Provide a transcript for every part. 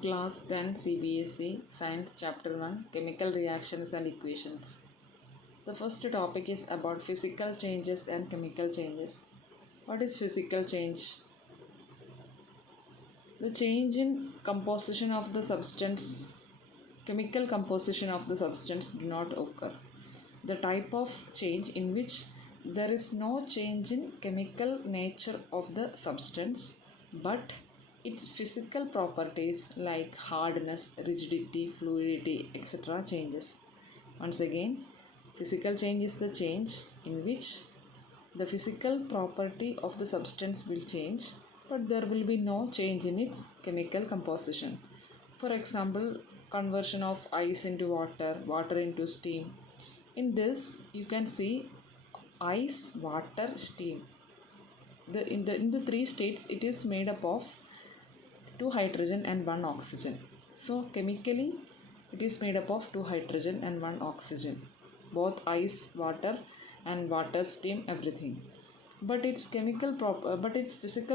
Class 10 CBSE Science Chapter 1 Chemical Reactions and Equations. The first topic is about physical changes and chemical changes. What is physical change? The change in composition of the substance, chemical composition of the substance do not occur. The type of change in which there is no change in chemical nature of the substance but its physical properties like hardness, rigidity, fluidity, etc. changes. Once again, physical change is the change in which the physical property of the substance will change, but there will be no change in its chemical composition. For example, conversion of ice into water, water into steam. In this, you can see ice, water, steam. In the three states, it is made up of 2 hydrogen and 1 oxygen. So chemically it is made up of 2 hydrogen and 1 oxygen. Both ice, water and water, steam, everything. But its physical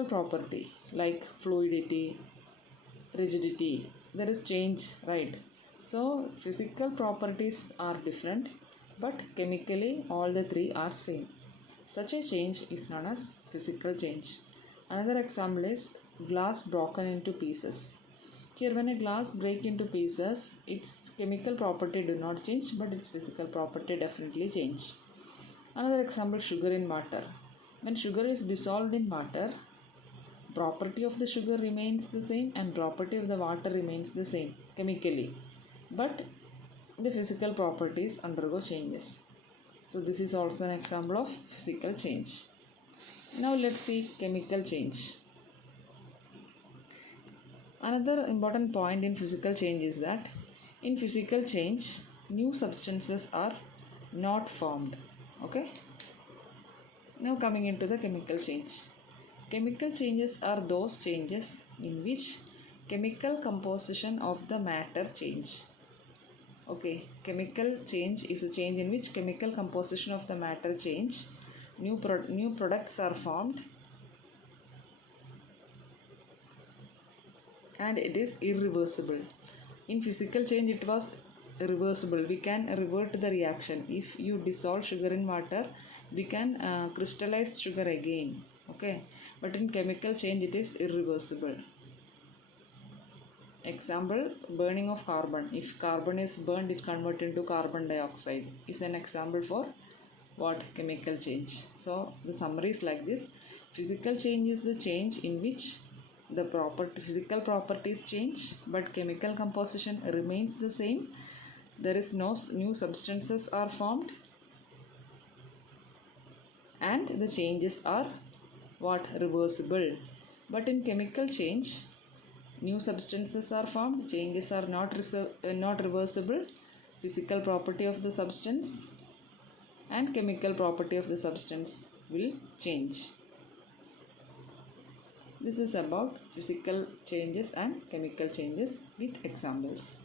property like fluidity, rigidity, there is change, right? So physical properties are different, but chemically all the three are same. Such a change is known as physical change. Another example is glass broken into pieces. Here when a glass break into pieces, its chemical property do not change, but its physical property definitely change. Another example, sugar in water. When sugar is dissolved in water, property of the sugar remains the same and property of the water remains the same chemically, but the physical properties undergo changes. So this is also an example of physical change. Now let's see chemical change. Another important point in physical change is that in physical change, new substances are not formed. Okay. Now coming into the chemical change. Chemical changes are those changes in which chemical composition of the matter change. Okay, chemical change is a change in which chemical composition of the matter change. New products are formed and it is irreversible. In physical change it was reversible. We can revert the reaction. If you dissolve sugar in water, we can crystallize sugar again. Okay, but in chemical change it is irreversible. Example, burning of carbon. If carbon is burned, it converts into carbon dioxide. Is an example for what? Chemical change. So the summary is like this. Physical change is the change in which the physical properties change but chemical composition remains the same. There is no new substances are formed and the changes are what? Reversible. But in chemical change, new substances are formed, changes are not reversible. Physical property of the substance and chemical property of the substance will change. This is about physical changes and chemical changes with examples.